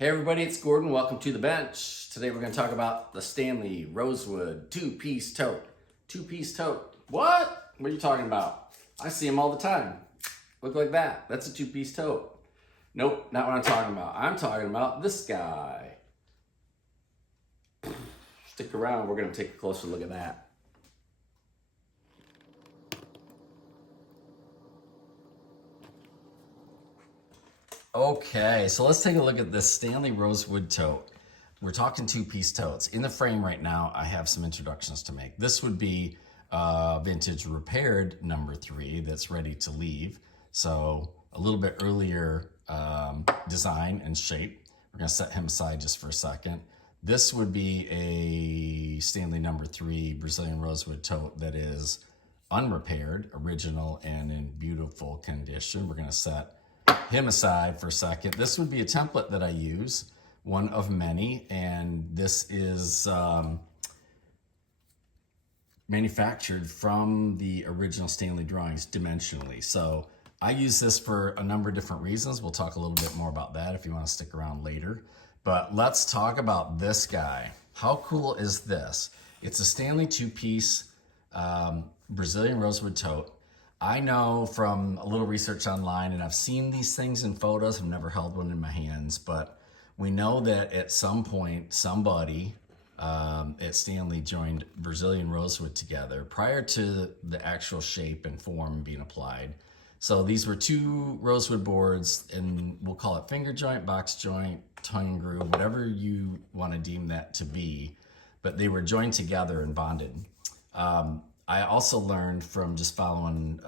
Hey everybody, it's Gordon. Welcome to the bench. Today we're going to talk about the Stanley rosewood two-piece tote. Two-piece tote. What? What are you talking about? I see them all the time. Look like that. That's a two-piece tote. Nope, not what I'm talking about. I'm talking about this guy. Stick around. We're going to take a closer look at that. Okay, so let's take a look at this Stanley rosewood tote. We're talking two-piece totes. In the frame right now, I have some introductions to make. This would be vintage repaired number 3 that's ready to leave. So a little bit earlier design and shape. We're gonna set him aside just for a second. This would be a Stanley number 3 Brazilian rosewood tote that is unrepaired, original, and in beautiful condition. We're gonna set him aside for a second. This would be a template that I use, one of many, and this is manufactured from the original Stanley drawings dimensionally. So I use this for a number of different reasons. We'll talk a little bit more about that if you want to stick around later. But let's talk about this guy. How cool is this? It's a Stanley two-piece Brazilian rosewood tote. I know from a little research online, and I've seen these things in photos, I've never held one in my hands, but we know that at some point, somebody at Stanley joined Brazilian rosewood together prior to the actual shape and form being applied. So these were 2 rosewood boards, and we'll call it finger joint, box joint, tongue and groove, whatever you want to deem that to be, but they were joined together and bonded. I also learned from just following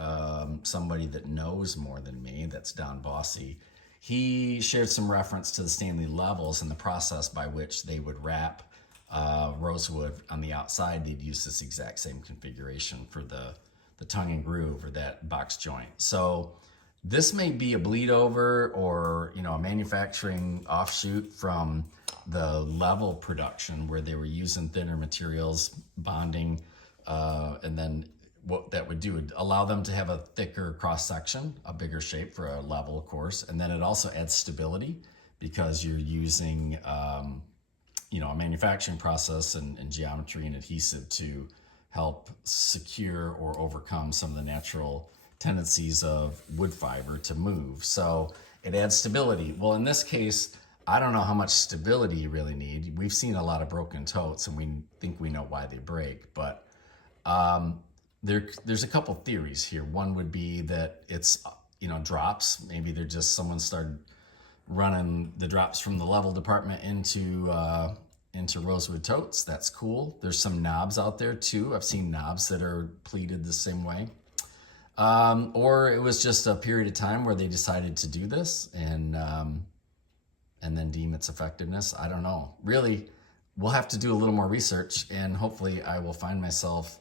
somebody that knows more than me, that's Don Bossy. He shared some reference to the Stanley levels and the process by which they would wrap rosewood on the outside. They'd use this exact same configuration for the tongue and groove or that box joint. So this may be a bleed over or a manufacturing offshoot from the level production where they were using thinner materials, bonding, and then what that would do would allow them to have a thicker cross section, a bigger shape for a level, of course. And then it also adds stability because you're using, a manufacturing process and geometry and adhesive to help secure or overcome some of the natural tendencies of wood fiber to move. So it adds stability. Well, in this case, I don't know how much stability you really need. We've seen a lot of broken totes and we think we know why they break, but there's a couple theories here. One would be that it's, drops. Maybe they're just someone started running the drops from the level department into rosewood totes. That's cool. There's some knobs out there too. I've seen knobs that are pleated the same way. Or it was just a period of time where they decided to do this and then deem its effectiveness. I don't know. Really, we'll have to do a little more research, and hopefully I will find myself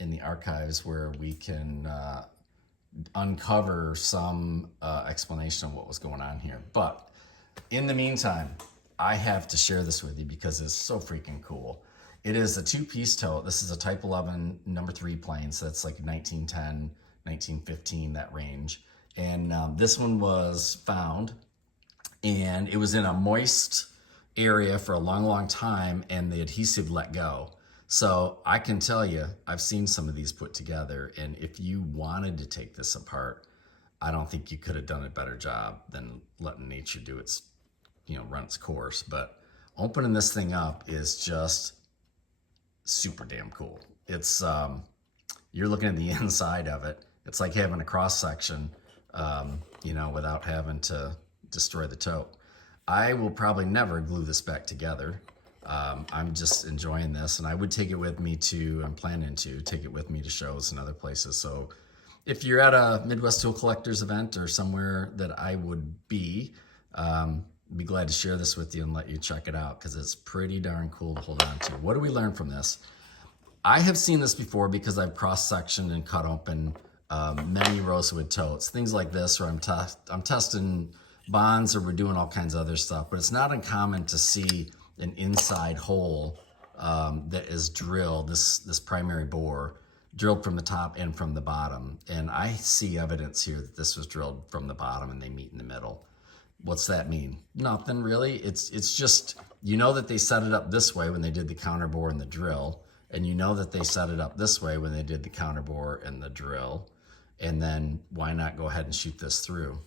in the archives where we can uncover some explanation of what was going on here. But in the meantime, I have to share this with you because it's so freaking cool. It is a two-piece tote. This is a Type 11 number 3 plane, so that's like 1910, 1915, that range. And this one was found, and it was in a moist area for a long time, and the adhesive let go. So I can tell you, I've seen some of these put together, and if you wanted to take this apart, I don't think you could have done a better job than letting nature do its, run its course. But opening this thing up is just super damn cool. It's, you're looking at the inside of it. It's like having a cross section, without having to destroy the tote. I will probably never glue this back together. I'm just enjoying this, and I would take it with me I'm planning to take it with me to shows and other places. So if you're at a Midwest Tool Collectors event or somewhere that I would be glad to share this with you and let you check it out because it's pretty darn cool to hold on to. What do we learn from this? I have seen this before because I've cross-sectioned and cut open many rosewood totes, things like this, where I'm testing bonds or we're doing all kinds of other stuff, but it's not uncommon to see an inside hole that is drilled, this primary bore, drilled from the top and from the bottom. And I see evidence here that this was drilled from the bottom and they meet in the middle. What's that mean? Nothing really. It's just, you know that they set it up this way when they did the counterbore and the drill, and you know that they set it up this way when they did the counterbore and the drill, and then why not go ahead and shoot this through?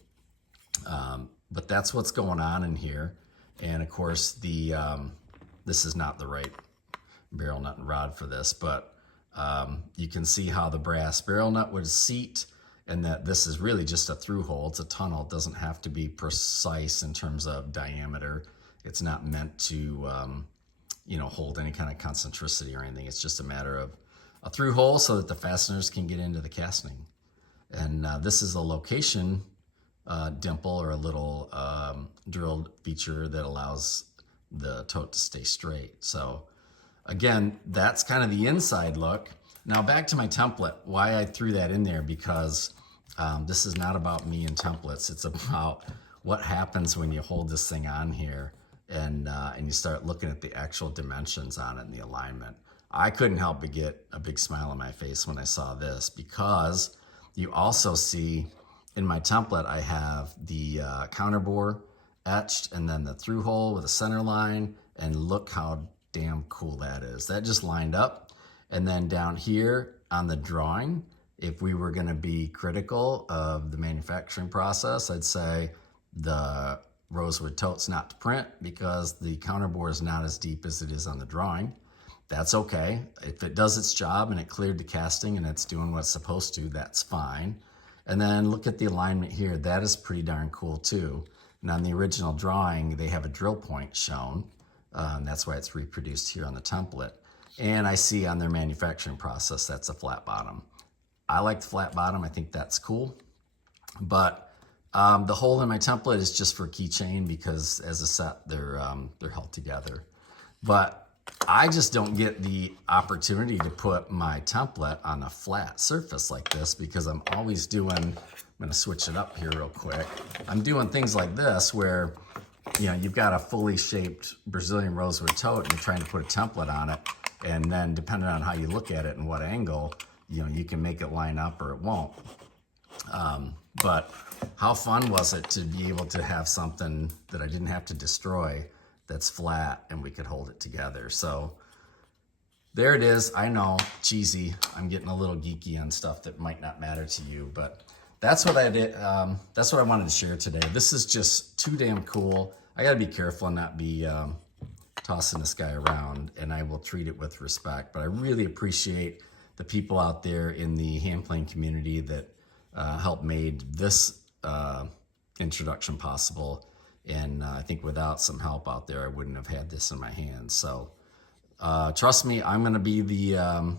But that's what's going on in here. And of course, this is not the right barrel nut and rod for this, but you can see how the brass barrel nut would seat, and that this is really just a through hole. It's a tunnel. It doesn't have to be precise in terms of diameter. It's not meant to, hold any kind of concentricity or anything. It's just a matter of a through hole so that the fasteners can get into the casting. And this is a location dimple, or a little drilled feature that allows the tote to stay straight. So again, that's kind of the inside look. Now back to my template. Why I threw that in there, because this is not about me and templates. It's about what happens when you hold this thing on here and you start looking at the actual dimensions on it and the alignment. I couldn't help but get a big smile on my face when I saw this, because you also see in my template, I have the counterbore etched, and then the through hole with a center line, and look how damn cool that is. That just lined up. And then down here on the drawing, if we were gonna be critical of the manufacturing process, I'd say the rosewood tote's not to print because the counterbore is not as deep as it is on the drawing. That's okay. If it does its job and it cleared the casting and it's doing what it's supposed to, that's fine. And then look at the alignment here. That is pretty darn cool too. And on the original drawing, they have a drill point shown. And that's why it's reproduced here on the template. And I see on their manufacturing process, that's a flat bottom. I like the flat bottom. I think that's cool. But the hole in my template is just for keychain, because as a set, they're held together. But I just don't get the opportunity to put my template on a flat surface like this, because I'm always doing, I'm gonna switch it up here real quick. I'm doing things like this where, you've got a fully shaped Brazilian rosewood tote and you're trying to put a template on it. And then depending on how you look at it and what angle, you can make it line up or it won't. But how fun was it to be able to have something that I didn't have to destroy, that's flat, and we could hold it together. So there it is. I know, cheesy. I'm getting a little geeky on stuff that might not matter to you, but that's what I did. That's what I wanted to share today. This is just too damn cool. I gotta be careful and not be tossing this guy around, and I will treat it with respect. But I really appreciate the people out there in the hand plane community that helped made this introduction possible. And I think without some help out there, I wouldn't have had this in my hands. So trust me, I'm going to be the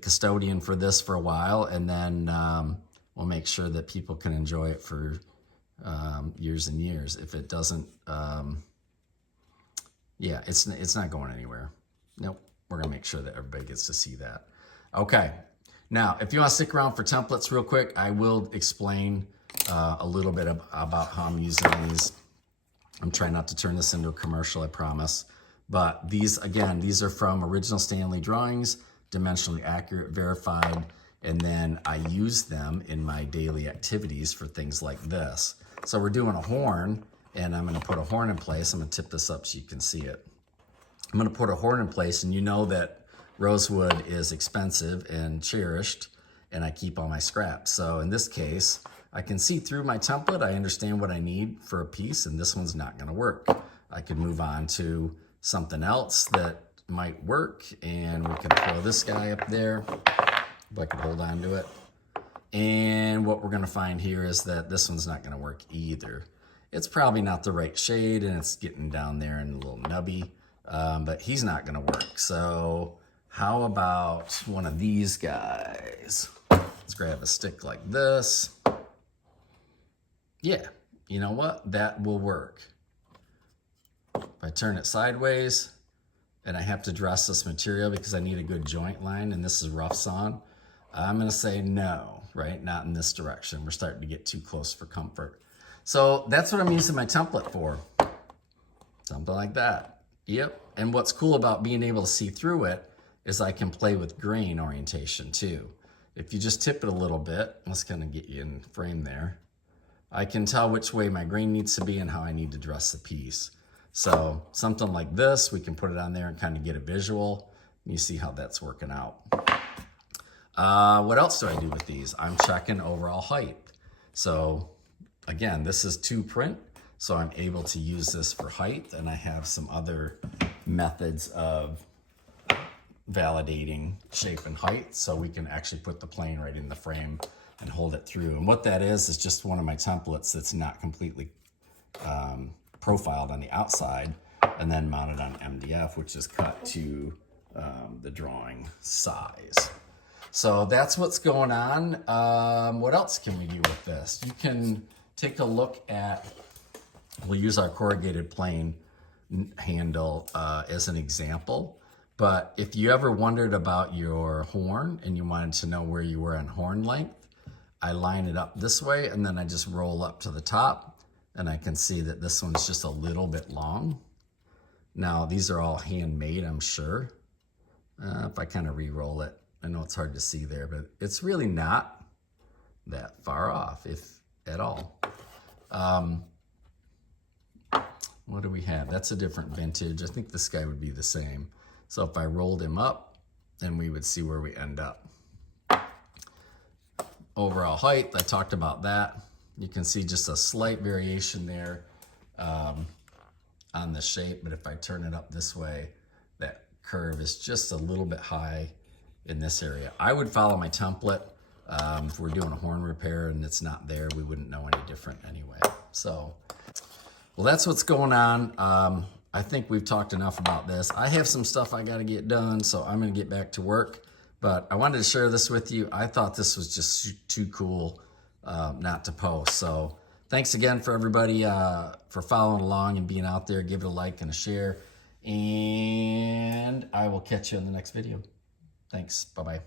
custodian for this for a while, and then we'll make sure that people can enjoy it for years and years. If it doesn't, it's not going anywhere. Nope, we're going to make sure that everybody gets to see that. Okay, now if you want to stick around for templates real quick, I will explain a little bit about how I'm using these. I'm trying not to turn this into a commercial, I promise. But these, again, these are from original Stanley drawings, dimensionally accurate, verified, and then I use them in my daily activities for things like this. So we're doing a horn, and I'm gonna put a horn in place. I'm gonna tip this up so you can see it. I'm gonna put a horn in place, and you know that rosewood is expensive and cherished, and I keep all my scraps. So in this case, I can see through my template. I understand what I need for a piece, and this one's not gonna work. I could move on to something else that might work, and we can throw this guy up there, if I can hold on to it. And what we're gonna find here is that this one's not gonna work either. It's probably not the right shade, and it's getting down there and a little nubby, but he's not gonna work. So how about one of these guys? Let's grab a stick like this. Yeah, you know what? That will work. If I turn it sideways, and I have to dress this material because I need a good joint line, and this is rough sawn, I'm gonna say no, right? Not in this direction. We're starting to get too close for comfort. So that's what I'm using my template for. Something like that. Yep, and what's cool about being able to see through it is I can play with grain orientation too. If you just tip it a little bit, let's kind of get you in frame there. I can tell which way my grain needs to be and how I need to dress the piece. So something like this, we can put it on there and kind of get a visual. You see how that's working out. What else do I do with these? I'm checking overall height. So again, this is 2 print, so I'm able to use this for height, and I have some other methods of validating shape and height, so we can actually put the plane right in the frame and hold it through. And what that is just one of my templates that's not completely profiled on the outside, and then mounted on MDF, which is cut to the drawing size. So that's what's going on. What else can we do with this? You can take a look at, we'll use our corrugated plane handle as an example. But if you ever wondered about your horn and you wanted to know where you were on horn length, I line it up this way and then I just roll up to the top, and I can see that this one's just a little bit long. Now these are all handmade, I'm sure. If I kind of re-roll it, I know it's hard to see there, but it's really not that far off, if at all. What do we have? That's a different vintage. I think this guy would be the same. So if I rolled him up, then we would see where we end up. Overall height, I talked about that. You can see just a slight variation there on the shape, but if I turn it up this way, that curve is just a little bit high in this area. I would follow my template. If we're doing a horn repair and it's not there, we wouldn't know any different anyway. So, well, that's what's going on. I think we've talked enough about this. I have some stuff I got to get done, so I'm going to get back to work. But I wanted to share this with you. I thought this was just too cool not to post. So thanks again for everybody for following along and being out there. Give it a like and a share. And I will catch you in the next video. Thanks. Bye-bye.